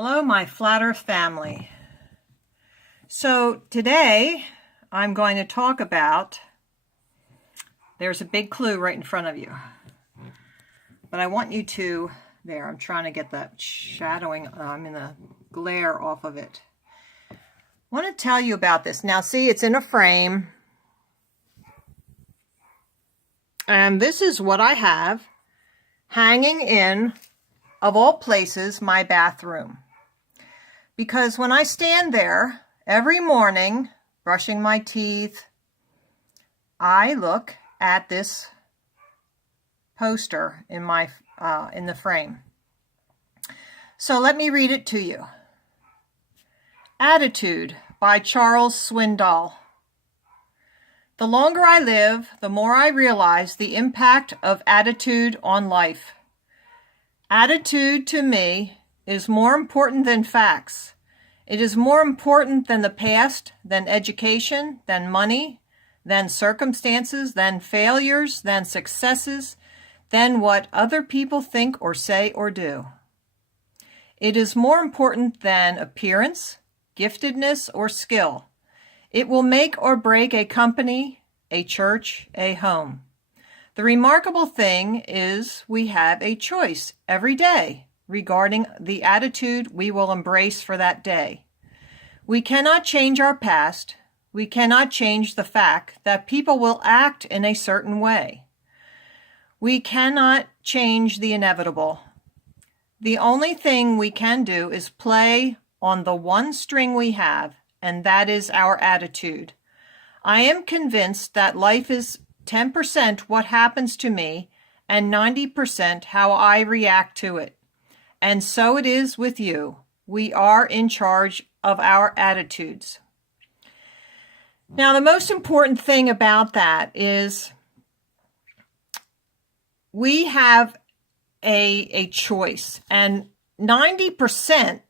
Hello, my Flat Earth family. So today I'm going to talk about, there's a big clue right in front of you, but I want you to, I'm trying to get that shadowing, I'm in the glare off of it. I want to tell you about this. Now see, it's in a frame, and this is what I have hanging in, of all places, my bathroom. Because when I stand there every morning, brushing my teeth, I look at this poster in my in the frame. So let me read it to you. Attitude by Charles Swindoll. The longer I live, the more I realize the impact of attitude on life. Attitude to me is more important than facts. It is more important than the past, than education, than money, than circumstances, than failures, than successes, than what other people think or say or do. It is more important than appearance, giftedness, or skill. It will make or break a company, a church, a home. The remarkable thing is we have a choice every day regarding the attitude we will embrace for that day. We cannot change our past. We cannot change the fact that people will act in a certain way. We cannot change the inevitable. The only thing we can do is play on the one string we have, and that is our attitude. I am convinced that life is 10% what happens to me and 90% how I react to it. And so it is with you. We are in charge of our attitudes. Now, the most important thing about that is we have a choice, and 90%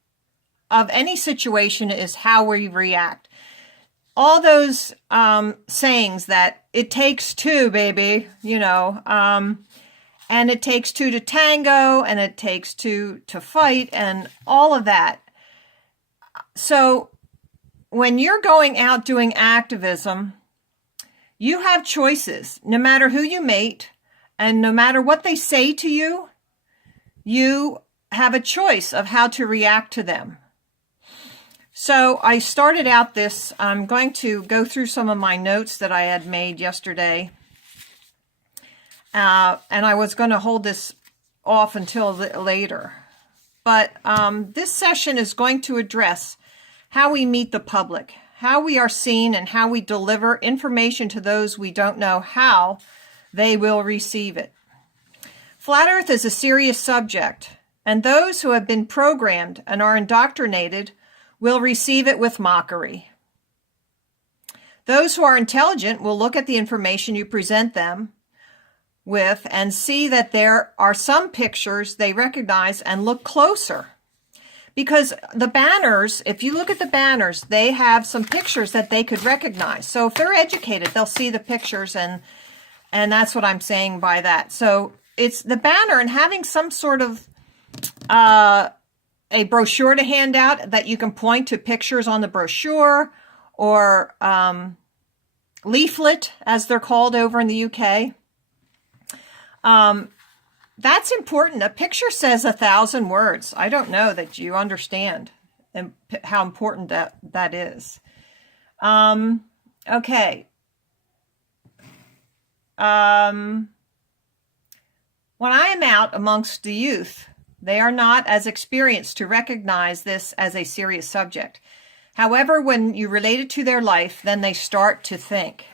of any situation is how we react. All those sayings that it takes two, baby, and it takes two to tango, and it takes two to fight, and all of that. So when you're going out doing activism, you have choices. No matter who you meet, and no matter what they say to you, you have a choice of how to react to them. So I started out this, I'm going to go through some of my notes that I had made yesterday. And I was going to hold this off until later. But this session is going to address how we meet the public, how we are seen, and how we deliver information to those we don't know how they will receive it. Flat Earth is a serious subject, and those who have been programmed and are indoctrinated will receive it with mockery. Those who are intelligent will look at the information you present them with and see that there are some pictures they recognize and look closer. Because the banners, if you look at the banners, they have some pictures that they could recognize. So if they're educated, they'll see the pictures, and that's what I'm saying by that. So it's the banner and having some sort of a brochure to hand out that you can point to pictures on the brochure, or leaflet, as they're called over in the UK. That's important. A picture says 1,000 words. I don't know that you understand how important that is. Okay. When I am out amongst the youth, they are not as experienced to recognize this as a serious subject. However, when you relate it to their life, then they start to think.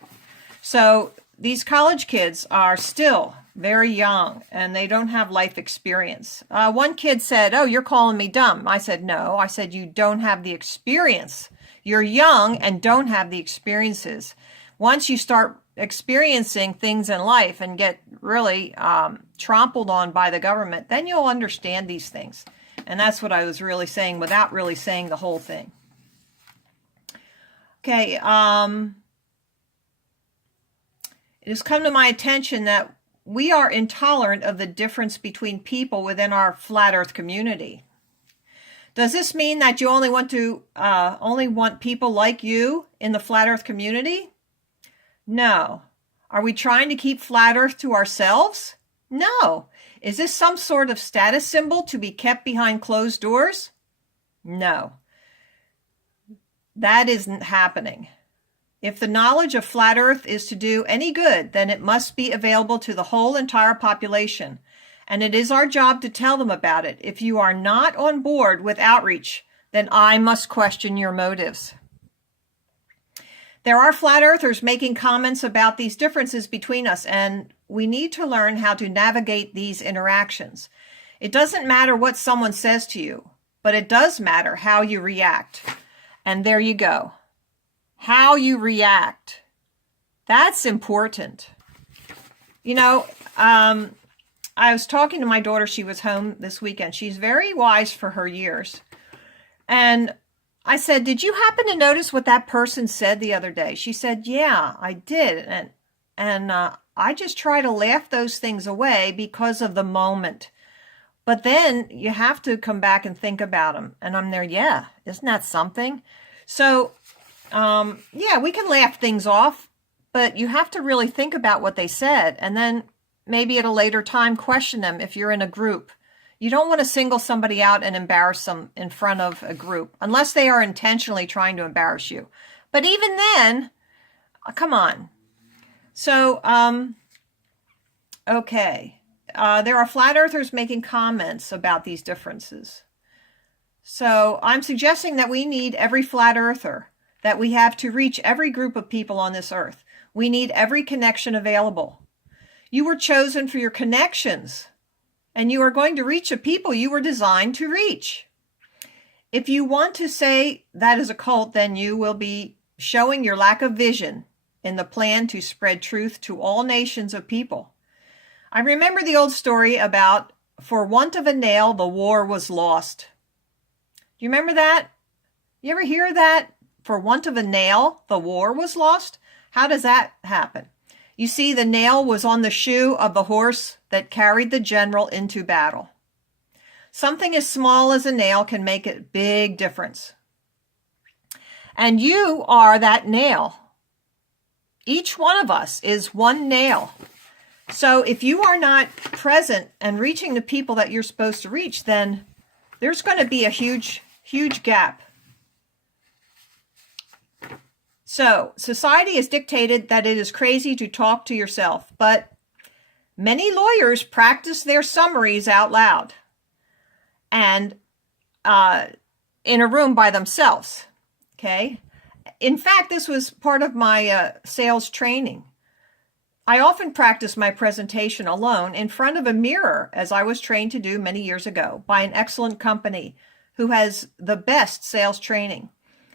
So these college kids are still very young, and they don't have life experience. One kid said, "Oh, you're calling me dumb." I said, "No." I said, "You don't have the experience. You're young and don't have the experiences. Once you start experiencing things in life and get really trampled on by the government, then you'll understand these things." And that's what I was really saying without really saying the whole thing. Okay, it has come to my attention that we are intolerant of the difference between people within our flat earth community. Does this mean that you only want people like you in the Flat Earth community? No. Are we trying to keep Flat Earth to ourselves? No. Is this some sort of status symbol to be kept behind closed doors? No. That isn't happening. If the knowledge of Flat Earth is to do any good, then it must be available to the whole entire population. And it is our job to tell them about it. If you are not on board with outreach, then I must question your motives. There are Flat Earthers making comments about these differences between us, and we need to learn how to navigate these interactions. It doesn't matter what someone says to you, but it does matter how you react. And there you go. How you react. That's important. You know, I was talking to my daughter. She was home this weekend. She's very wise for her years. And I said, did you happen to notice what that person said the other day? She said, yeah, I did. And I just try to laugh those things away because of the moment. But then you have to come back and think about them. And I'm there, yeah, isn't that something? So, yeah, we can laugh things off, but you have to really think about what they said. And then maybe at a later time, question them if you're in a group. You don't want to single somebody out and embarrass them in front of a group, unless they are intentionally trying to embarrass you. But even then, come on. So, okay. There are Flat Earthers making comments about these differences. So I'm suggesting that we need every Flat Earther that we have to reach every group of people on this earth. We need every connection available. You were chosen for your connections, and you are going to reach the people you were designed to reach. If you want to say that is a cult, then you will be showing your lack of vision in the plan to spread truth to all nations of people. I remember the old story about, for want of a nail, the war was lost. Do you remember that? You ever hear that? For want of a nail, the war was lost? How does that happen? You see, the nail was on the shoe of the horse that carried the general into battle. Something as small as a nail can make a big difference. And you are that nail. Each one of us is one nail. So if you are not present and reaching the people that you're supposed to reach, then there's going to be a huge, huge gap. So society has dictated that it is crazy to talk to yourself, but many lawyers practice their summaries out loud and in a room by themselves. Okay. In fact, this was part of my sales training. I often practice my presentation alone in front of a mirror, as I was trained to do many years ago by an excellent company who has the best sales training.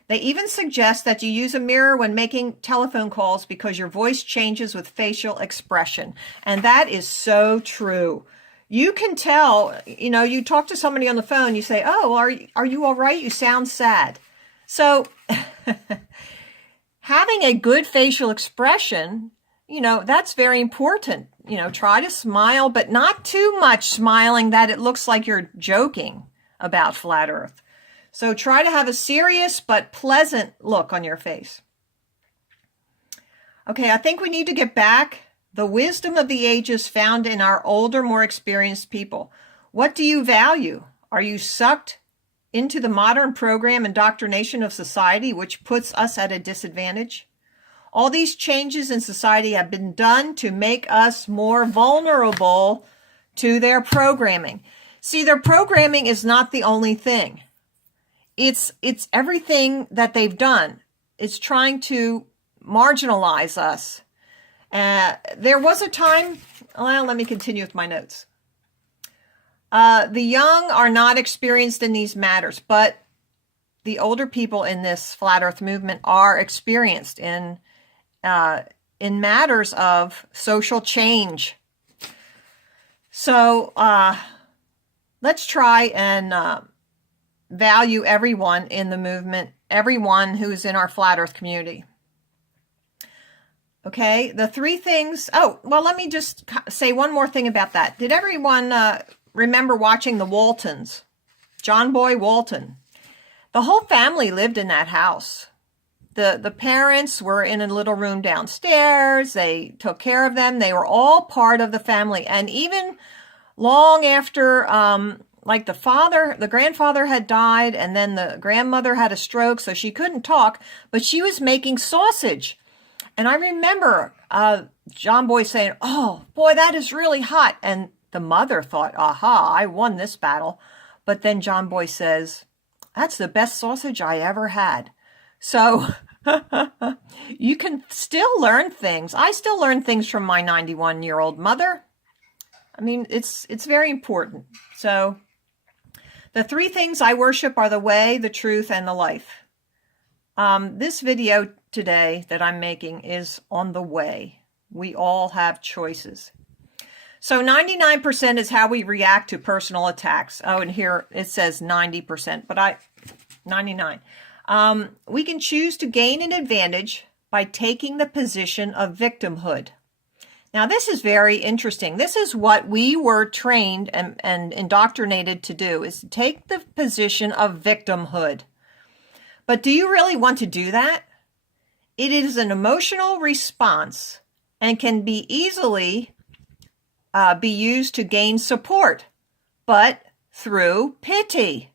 They even suggest that you use a mirror when making telephone calls because your voice changes with facial expression. And that is so true. You can tell, you know, you talk to somebody on the phone, you say, oh, are you all right? You sound sad. So having a good facial expression, you know, that's very important. You know, try to smile, but not too much smiling that it looks like you're joking about Flat Earth. So try to have a serious but pleasant look on your face. Okay, I think we need to get back the wisdom of the ages found in our older, more experienced people. What do you value? Are you sucked into the modern program indoctrination of society, which puts us at a disadvantage? All these changes in society have been done to make us more vulnerable to their programming. See, their programming is not the only thing. It's everything that they've done. It's trying to marginalize us. There was a time, well, let me continue with my notes. The young are not experienced in these matters, but the older people in this Flat Earth movement are experienced in matters of social change. So let's try and value everyone in the movement, everyone who's in our Flat Earth community. Okay, the three things. Oh, well, let me just say one more thing about that. Did everyone remember watching the Waltons? John Boy Walton. The whole family lived in that house. The parents were in a little room downstairs. They took care of them. They were all part of the family. And even long after, like the grandfather had died, and then the grandmother had a stroke, so she couldn't talk, but she was making sausage. And I remember John Boy saying, "Oh, boy, that is really hot." And the mother thought, "Aha, I won this battle." But then John Boy says, "That's the best sausage I ever had." So you can still learn things. I still learn things from my 91-year-old mother. I mean, it's very important. So the 3 things I worship are the way, the truth, and the life. This video today that I'm making is on the way. We all have choices. So 99% is how we react to personal attacks. Oh, and here it says 90%, but 99. We can choose to gain an advantage by taking the position of victimhood. Now, this is very interesting. This is what we were trained and indoctrinated to do, is to take the position of victimhood. But do you really want to do that? It is an emotional response and can be easily be used to gain support, but through pity.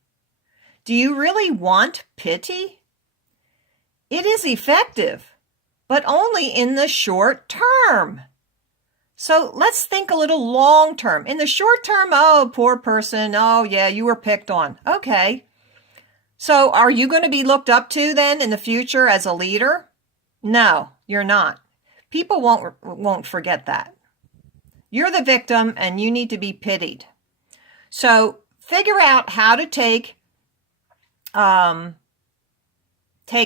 Do you really want pity? It is effective, but only in the short term. So let's think a little long term. In the short term, oh, poor person. Oh, yeah, you were picked on. Okay. So are you going to be looked up to then in the future as a leader? No, you're not. People won't forget that. You're the victim and you need to be pitied. So figure out how to take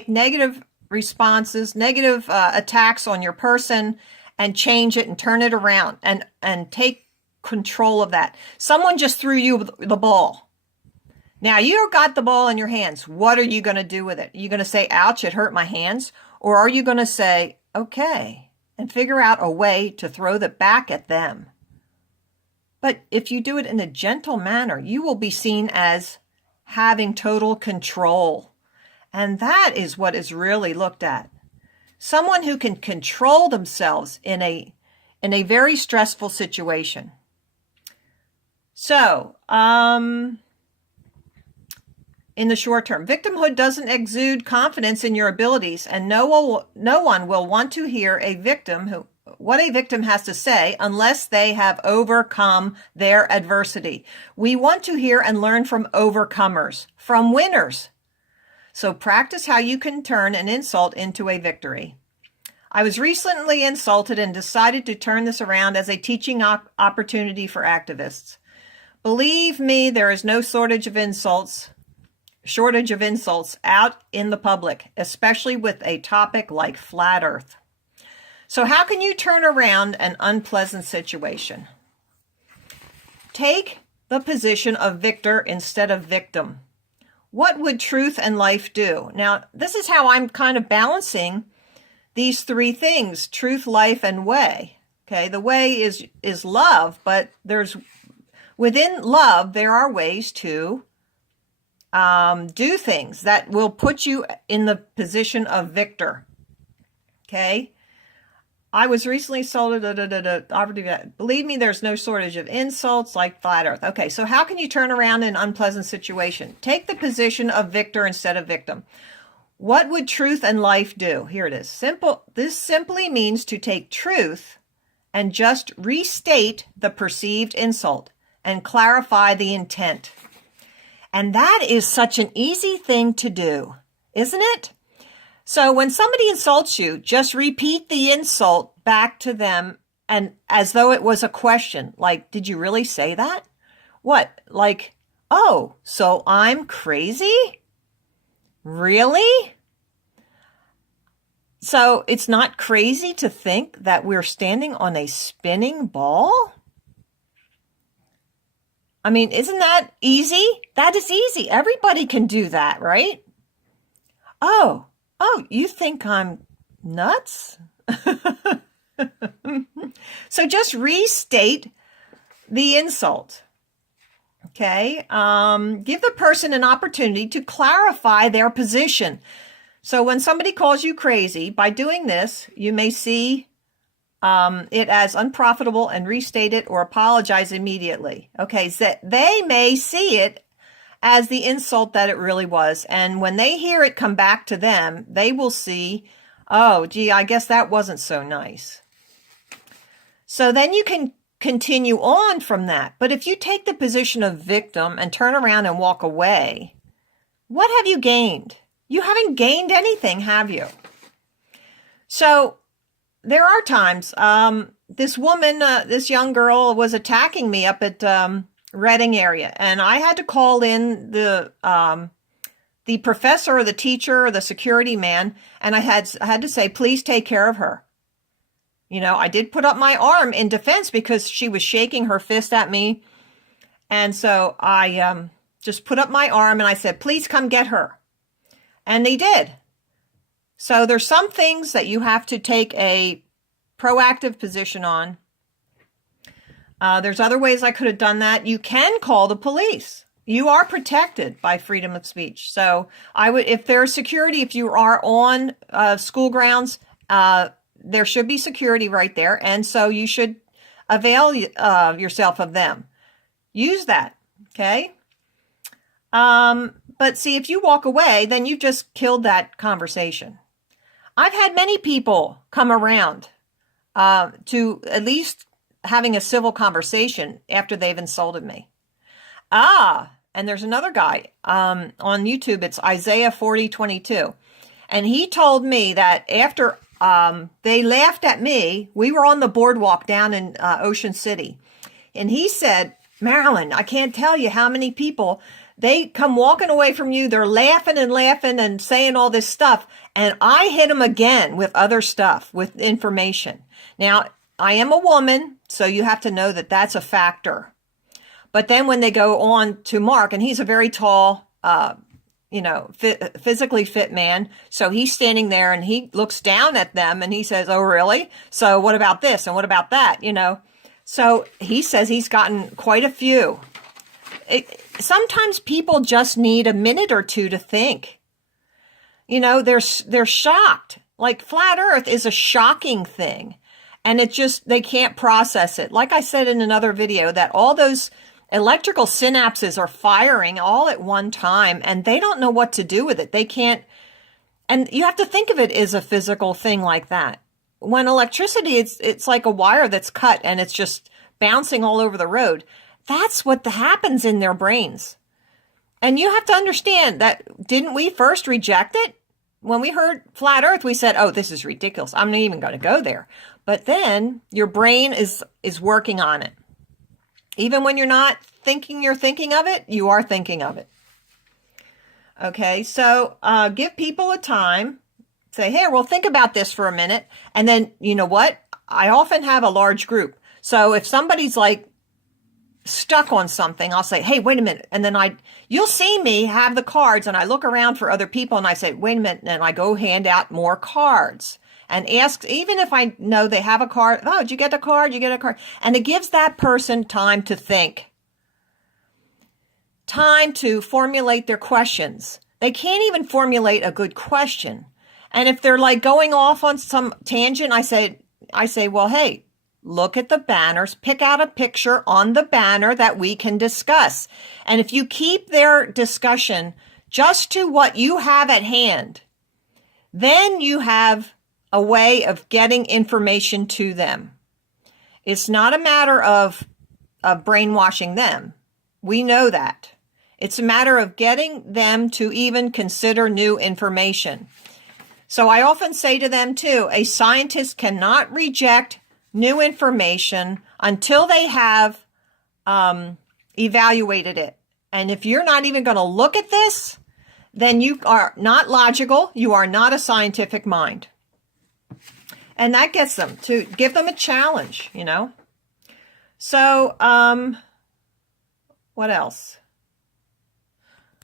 negative responses, negative attacks on your person, and change it and turn it around and take control of that. Someone just threw you the ball. Now you got the ball in your hands. What are you going to do with it? Are you going to say, "Ouch, it hurt my hands"? Or are you going to say, "Okay," and figure out a way to throw that back at them? But if you do it in a gentle manner, you will be seen as having total control. And that is what is really looked at. Someone who can control themselves in a very stressful situation. So, in the short term, victimhood doesn't exude confidence in your abilities, and no one will want to hear what a victim has to say unless they have overcome their adversity. We want to hear and learn from overcomers, from winners. So practice how you can turn an insult into a victory. I was recently insulted and decided to turn this around as a teaching opportunity for activists. Believe me, there is no shortage of insults out in the public, especially with a topic like flat Earth. So how can you turn around an unpleasant situation? Take the position of victor instead of victim. What would truth and life do? Now, this is how I'm kind of balancing these 3 things: truth, life, and way. Okay, the way is love, but within love, there are ways to do things that will put you in the position of victor. Okay? I was recently insulted. Believe me, there's no shortage of insults like flat Earth. Okay, so how can you turn around an unpleasant situation? Take the position of victor instead of victim. What would truth and life do? Here it is. Simple. This simply means to take truth and just restate the perceived insult and clarify the intent. And that is such an easy thing to do, isn't it? So when somebody insults you, just repeat the insult back to them, and as though it was a question, like, "Did you really say that?" What? Like, "Oh, so I'm crazy? Really?" So it's not crazy to think that we're standing on a spinning ball? I mean, isn't that easy? That is easy. Everybody can do that, right? Oh, you think I'm nuts? So just restate the insult. Okay. Give the person an opportunity to clarify their position. So when somebody calls you crazy, by doing this, you may see it as unprofitable and restate it or apologize immediately. Okay, so they may see it as the insult that it really was. And when they hear it come back to them, they will see, oh, gee, I guess that wasn't so nice. So then you can continue on from that. But if you take the position of victim and turn around and walk away, what have you gained? You haven't gained anything, have you? So there are times, this woman, this young girl was attacking me up at Reading area, and I had to call in the professor or the teacher or the security man, and I had to say, please take care of her. You know, I did put up my arm in defense because she was shaking her fist at me. And so I just put up my arm and I said, please come get her. And they did. So there's some things that you have to take a proactive position on. There's other ways I could have done that. You can call the police. You are protected by freedom of speech. So I would, if there's security, if you are on school grounds, there should be security right there. And so you should avail yourself of them. Use that. Okay. But see, if you walk away, then you've just killed that conversation. I've had many people come around to at least having a civil conversation after they've insulted me. And there's another guy on YouTube. It's Isaiah 40:22. And he told me that after they laughed at me, we were on the boardwalk down in Ocean City. And he said, Marilyn, I can't tell you how many people, they come walking away from you. They're laughing and saying all this stuff. And I hit them again with other stuff, with information. Now, I am a woman, so you have to know that that's a factor. But then when they go on to Mark, and he's a very tall, physically fit man. So he's standing there and he looks down at them and he says, oh, really? So what about this? And what about that? So he says he's gotten quite a few. Sometimes people just need a minute or two to think. They're shocked. Like flat earth is a shocking thing. And they can't process it. Like I said in another video, that all those electrical synapses are firing all at one time and they don't know what to do with it. They can't. And you have to think of it as a physical thing like that. When electricity, it's like a wire that's cut and it's just bouncing all over the road. That's what happens in their brains. And you have to understand that, didn't we first reject it? When we heard flat earth, we said, oh, this is ridiculous. I'm not even going to go there. But then your brain is working on it. Even when you're not thinking you're thinking of it, you are thinking of it. Okay, so give people a time. Say, hey, well, think about this for a minute. And then, you know what? I often have a large group. So if somebody's like stuck on something, I'll say, hey, wait a minute. And then you'll see me have the cards and I look around for other people and I say, wait a minute. And I go hand out more cards and ask, even if I know they have a card, oh, did you get a card? Did you get a card? And it gives that person time to think, time to formulate their questions. They can't even formulate a good question. And if they're like going off on some tangent, I say, well, hey, look at the banners, pick out a picture on the banner that we can discuss. And if you keep their discussion just to what you have at hand, then you have a way of getting information to them. It's not a matter of brainwashing them. We know that. It's a matter of getting them to even consider new information. So I often say to them too, a scientist cannot reject new information until they have evaluated it. And if you're not even going to look at this, then you are not logical. You are not a scientific mind. And that gets them to give them a challenge, So, what else?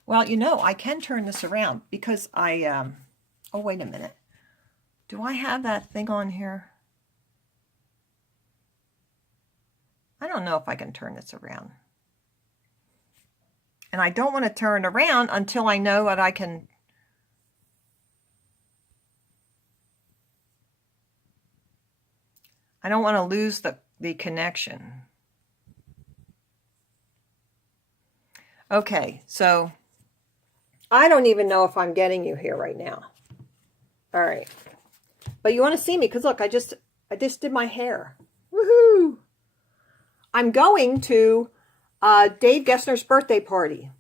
Well, I can turn this around because oh, wait a minute. Do I have that thing on here? I don't know if I can turn this around. And I don't want to turn it around until I know that I can. I don't want to lose the connection. Okay, so I don't even know if I'm getting you here right now. All right. But you want to see me because look, I just did my hair. Woohoo! I'm going to Dave Gessner's birthday party.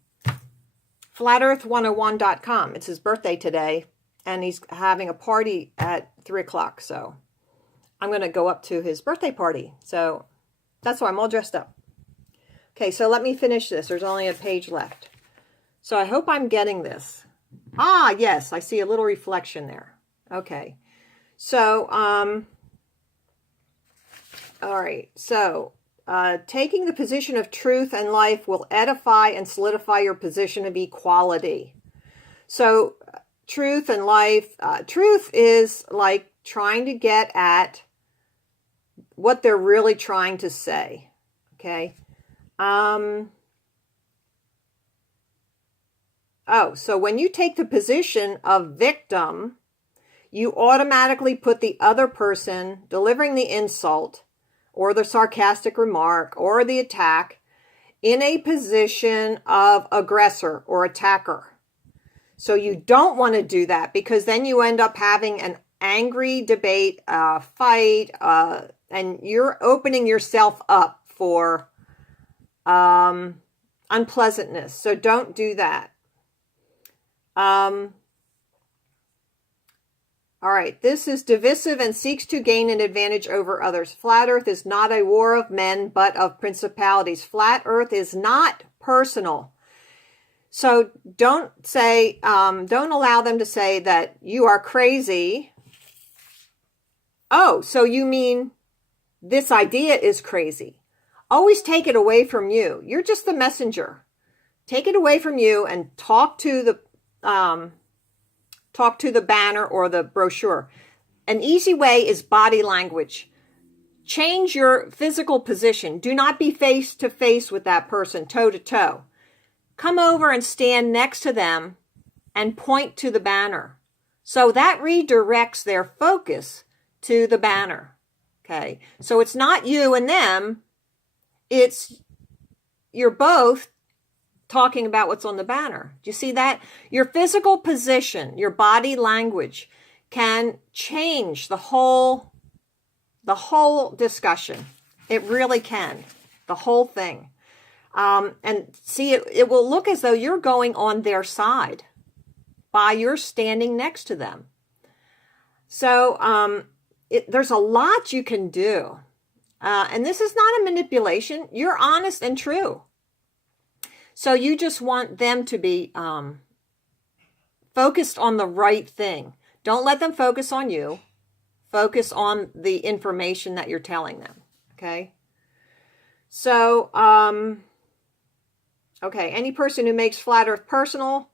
FlatEarth101.com. It's his birthday today, and he's having a party at 3 o'clock. So I'm going to go up to his birthday party. So that's why I'm all dressed up. Okay, so let me finish this. There's only a page left. So I hope I'm getting this. Ah, yes, I see a little reflection there. Okay. So, all right. So, taking the position of truth and life will edify and solidify your position of equality. So, truth and life, truth is like trying to get at what they're really trying to say. Okay. So when you take the position of victim, you automatically put the other person delivering the insult or the sarcastic remark or the attack in a position of aggressor or attacker. So you don't want to do that because then you end up having an angry debate, fight, and you're opening yourself up for unpleasantness. So don't do that. All right, this is divisive and seeks to gain an advantage over others. Flat Earth is not a war of men, but of principalities. Flat Earth is not personal. So don't say, don't allow them to say that you are crazy. Oh, so you mean this idea is crazy. Always take it away from you. You're just the messenger. Take it away from you and talk to the banner or the brochure. An easy way is body language. Change your physical position. Do not be face to face with that person, toe to toe. Come over and stand next to them and point to the banner. So that redirects their focus to the banner. Okay. So it's not you and them. You're both talking about what's on the banner. Do you see that? Your physical position, your body language can change the whole discussion. It really can. The whole thing. And see, it will look as though you're going on their side by your standing next to them. So there's a lot you can do. And this is not a manipulation. You're honest and true. So you just want them to be focused on the right thing. Don't let them focus on you. Focus on the information that you're telling them. Okay? So, okay, any person who makes Flat Earth personal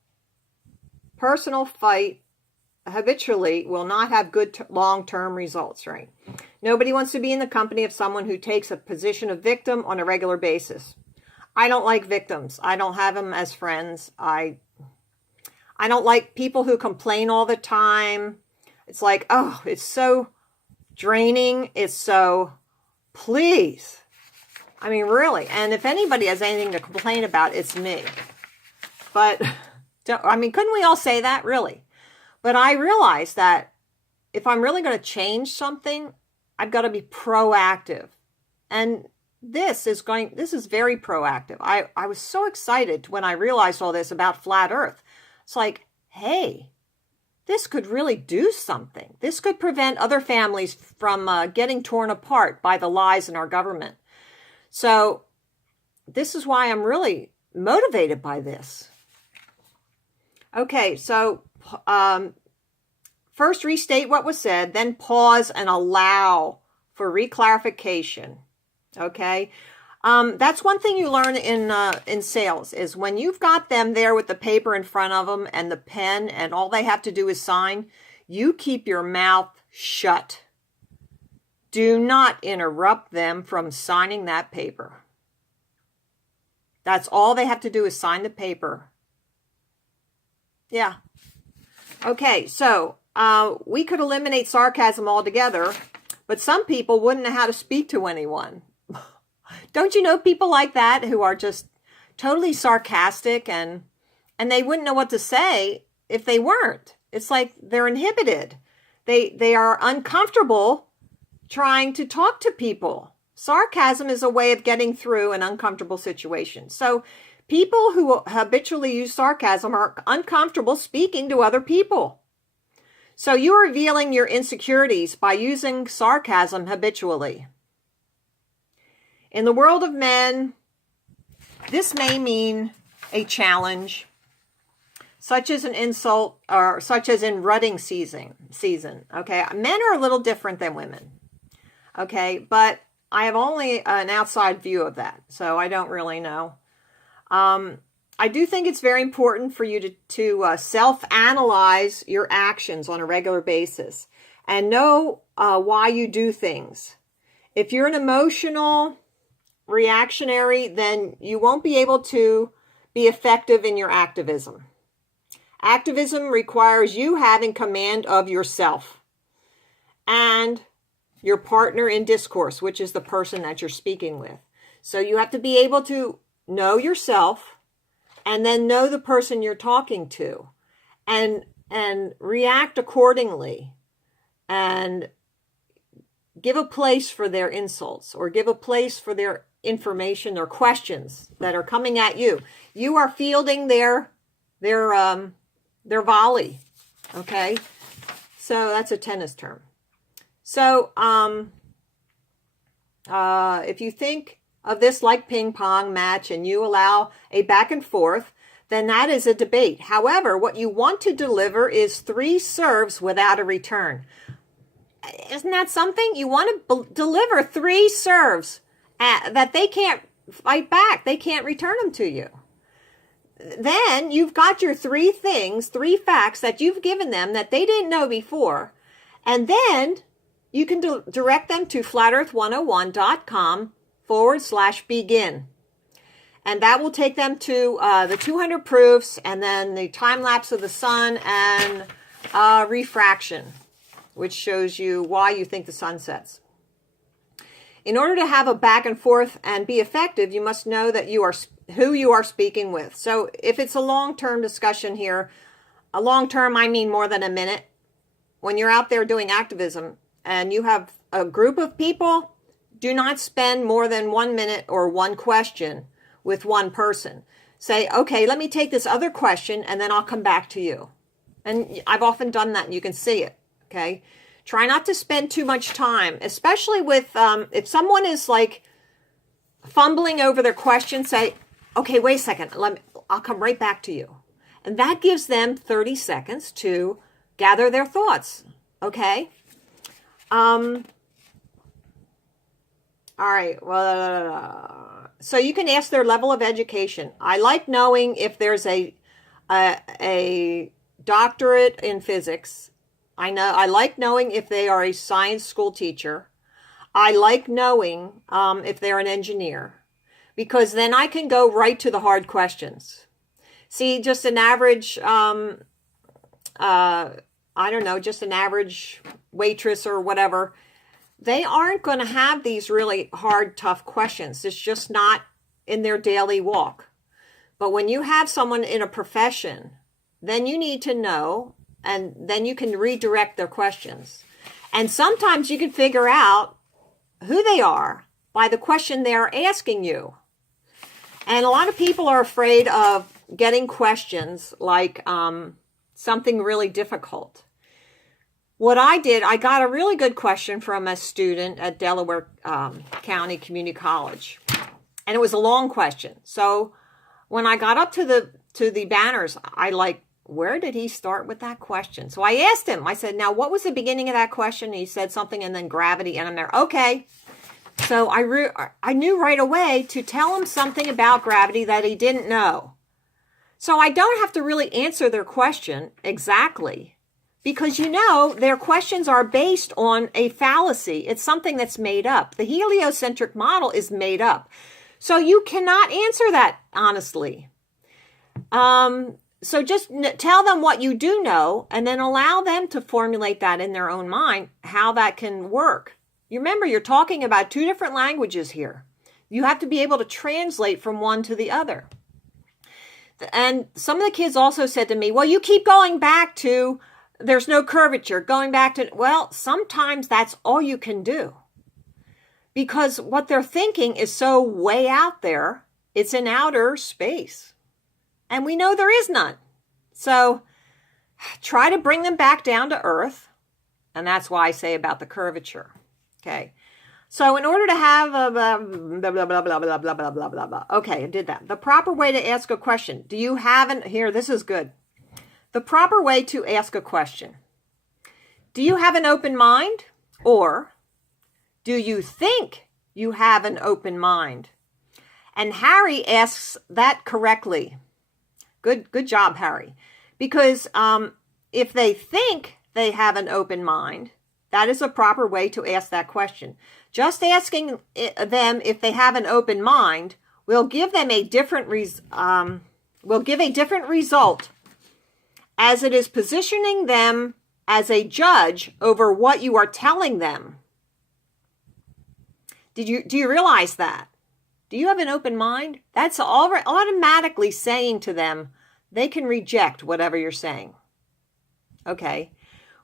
fight habitually will not have good long-term results, right? Nobody wants to be in the company of someone who takes a position of victim on a regular basis. I don't like victims. I don't have them as friends. I don't like people who complain all the time. It's like, oh, it's so draining. It's so, please. I mean, really. And if anybody has anything to complain about, it's me. But, couldn't we all say that? Really? But I realize that if I'm really going to change something, I've got to be proactive. And this is very proactive. I was so excited when I realized all this about Flat Earth. It's like, hey, this could really do something. This could prevent other families from getting torn apart by the lies in our government. So this is why I'm really motivated by this. Okay, so first restate what was said, then pause and allow for reclarification. Okay, that's one thing you learn in sales is when you've got them there with the paper in front of them and the pen and all they have to do is sign, you keep your mouth shut. Do not interrupt them from signing that paper. That's all they have to do is sign the paper. Yeah. Okay, so we could eliminate sarcasm altogether, but some people wouldn't know how to speak to anyone. Don't you know people like that who are just totally sarcastic and they wouldn't know what to say if they weren't? It's like they're inhibited. They are uncomfortable trying to talk to people. Sarcasm is a way of getting through an uncomfortable situation. So people who habitually use sarcasm are uncomfortable speaking to other people. So you're revealing your insecurities by using sarcasm habitually. In the world of men, this may mean a challenge, such as an insult or such as in rutting season. Okay, men are a little different than women. Okay, but I have only an outside view of that, so I don't really know. I do think it's very important for you to self-analyze your actions on a regular basis and know why you do things. If you're an emotional reactionary, then you won't be able to be effective in your activism. Activism requires you having command of yourself and your partner in discourse, which is the person that you're speaking with. So you have to be able to know yourself and then know the person you're talking to and react accordingly and give a place for their insults or give a place for their information or questions that are coming at you. You are fielding their volley. Okay. So that's a tennis term. So, if you think of this like ping pong match and you allow a back and forth, then that is a debate. However, what you want to deliver is 3 serves without a return. Isn't that something? You want to deliver 3 serves that they can't fight back. They can't return them to you. Then you've got your 3 things, 3 facts that you've given them that they didn't know before. And then you can direct them to flatearth101.com/begin. And that will take them to the 200 proofs and then the time lapse of the sun and refraction, which shows you why you think the sun sets. In order to have a back and forth and be effective, you must know that who you are speaking with. So if it's a long-term discussion here, a long-term, I mean more than a minute. When you're out there doing activism and you have a group of people, do not spend more than 1 minute or 1 question with one person. Say, okay, let me take this other question and then I'll come back to you. And I've often done that and you can see it. Okay. Try not to spend too much time, especially with, if someone is like fumbling over their question, say, okay, wait a second, I'll come right back to you. And that gives them 30 seconds to gather their thoughts. Okay. All right. Well, so you can ask their level of education. I like knowing if there's a doctorate in physics. I like knowing if they are a science school teacher. I like knowing if they're an engineer, because then I can go right to the hard questions. See, just an average, just an average waitress or whatever, they aren't going to have these really hard, tough questions. It's just not in their daily walk. But when you have someone in a profession, then you need to know, and then you can redirect their questions. And sometimes you can figure out who they are by the question they're asking you. And a lot of people are afraid of getting questions like something really difficult. What I did, I got a really good question from a student at Delaware County Community College. And it was a long question. So when I got up to the banners, where did he start with that question? So I asked him, I said, now what was the beginning of that question? And he said something and then gravity. And I'm there, okay. So I knew right away to tell him something about gravity that he didn't know. So I don't have to really answer their question exactly, because their questions are based on a fallacy. It's something that's made up. The heliocentric model is made up. So you cannot answer that honestly. So just tell them what you do know and then allow them to formulate that in their own mind, how that can work. You remember, you're talking about two different languages here. You have to be able to translate from one to the other. And some of the kids also said to me, well, you keep going back to there's no curvature, going back to, well, sometimes that's all you can do. Because what they're thinking is so way out there, it's in outer space. And we know there is none. So try to bring them back down to earth. And that's why I say about the curvature. Okay. So in order to have a blah, blah, blah, blah, blah, blah, blah, blah, blah, blah, blah. Okay, I did that. The proper way to ask a question. Do you have here, this is good. The proper way to ask a question. Do you have an open mind? Or do you think you have an open mind? And Harry asks that correctly. Good job, Harry. Because if they think they have an open mind, that is a proper way to ask that question. Just asking them if they have an open mind will give them a different result, as it is positioning them as a judge over what you are telling them. Do you realize that? Do you have an open mind? That's automatically saying to them they can reject whatever you're saying. Okay.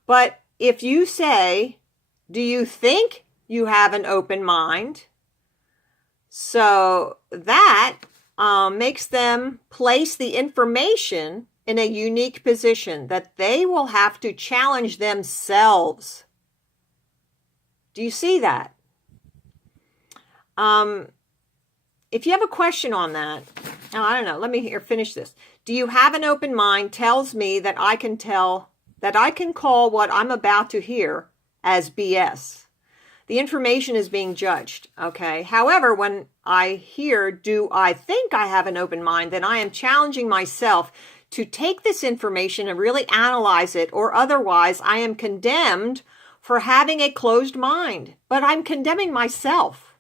But if you say, do you think you have an open mind? So that makes them place the information in a unique position that they will have to challenge themselves. Do you see that? If you have a question on that, I don't know, let me finish this. Do you have an open mind tells me that I can call what I'm about to hear as BS. The information is being judged, okay? However, when I hear, do I think I have an open mind, then I am challenging myself to take this information and really analyze it, or otherwise I am condemned for having a closed mind. But I'm condemning myself,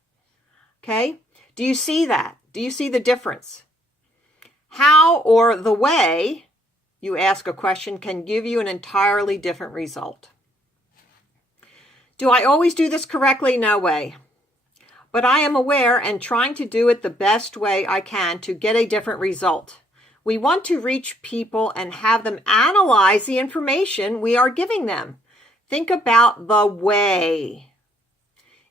okay? Do you see that? Do you see the difference? How or the way you ask a question can give you an entirely different result. Do I always do this correctly? No way. But I am aware and trying to do it the best way I can to get a different result. We want to reach people and have them analyze the information we are giving them. Think about the way.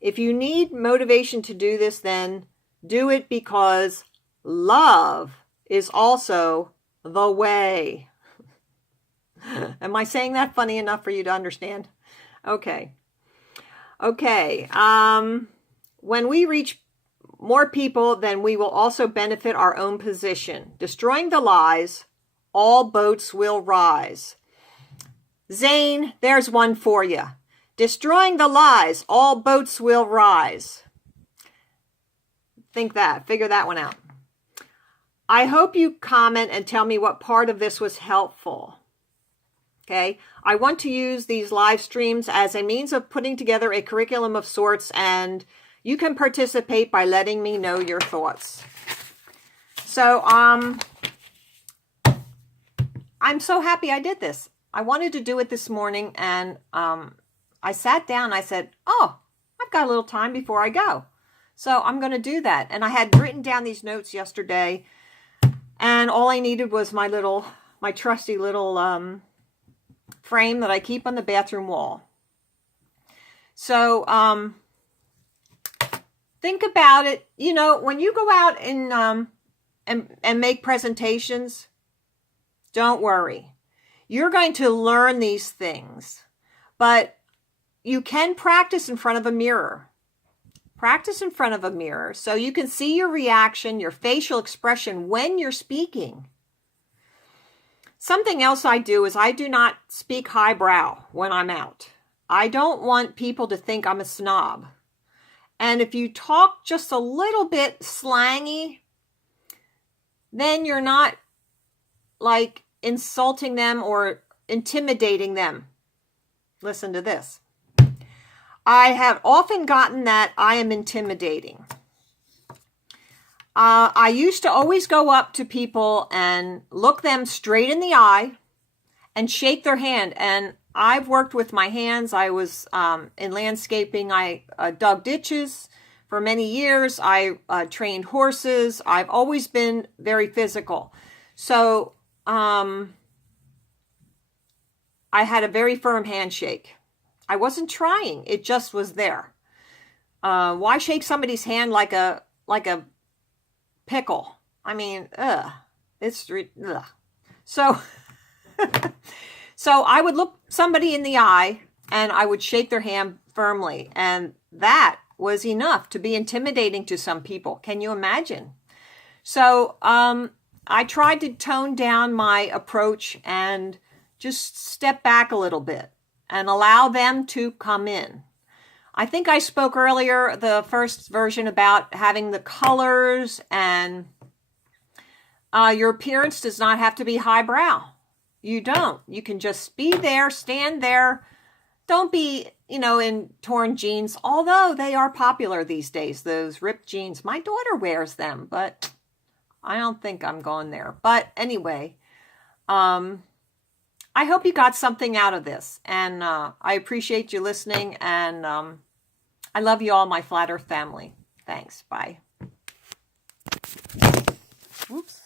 If you need motivation to do this, then do it because love is also the way. Am I saying that funny enough for you to understand? Okay. When we reach more people, then we will also benefit our own position. Destroying the lies, all boats will rise. Zane, there's one for you. Destroying the lies, all boats will rise. Figure that one out. I hope you comment and tell me what part of this was helpful. Okay, I want to use these live streams as a means of putting together a curriculum of sorts, and you can participate by letting me know your thoughts. So, I'm so happy I did this. I wanted to do it this morning, and I sat down, I said, oh, I've got a little time before I go. So I'm going to do that. And I had written down these notes yesterday, and all I needed was my trusty little frame that I keep on the bathroom wall. So think about it. You know, when you go out and make presentations, don't worry. You're going to learn these things, but you can practice in front of a mirror. Practice in front of a mirror so you can see your reaction, your facial expression when you're speaking. Something else I do is I do not speak highbrow when I'm out. I don't want people to think I'm a snob. And if you talk just a little bit slangy, then you're not like insulting them or intimidating them. Listen to this. I have often gotten that I am intimidating. I used to always go up to people and look them straight in the eye and shake their hand. And I've worked with my hands. I was in landscaping. I dug ditches for many years. I trained horses. I've always been very physical. So I had a very firm handshake. I wasn't trying. It just was there. Why shake somebody's hand like a pickle? I mean, it's ugh. So so I would look somebody in the eye and I would shake their hand firmly, and that was enough to be intimidating to some people. Can you imagine? So I tried to tone down my approach and just step back a little bit and allow them to come in. I think I spoke earlier, the first version, about having the colors, and your appearance does not have to be highbrow. You don't. You can just be there, stand there. Don't be, in torn jeans, although they are popular these days, those ripped jeans. My daughter wears them, but I don't think I'm going there. But anyway, I hope you got something out of this, and I appreciate you listening, and I love you all, my Flat Earth family. Thanks. Bye. Whoops.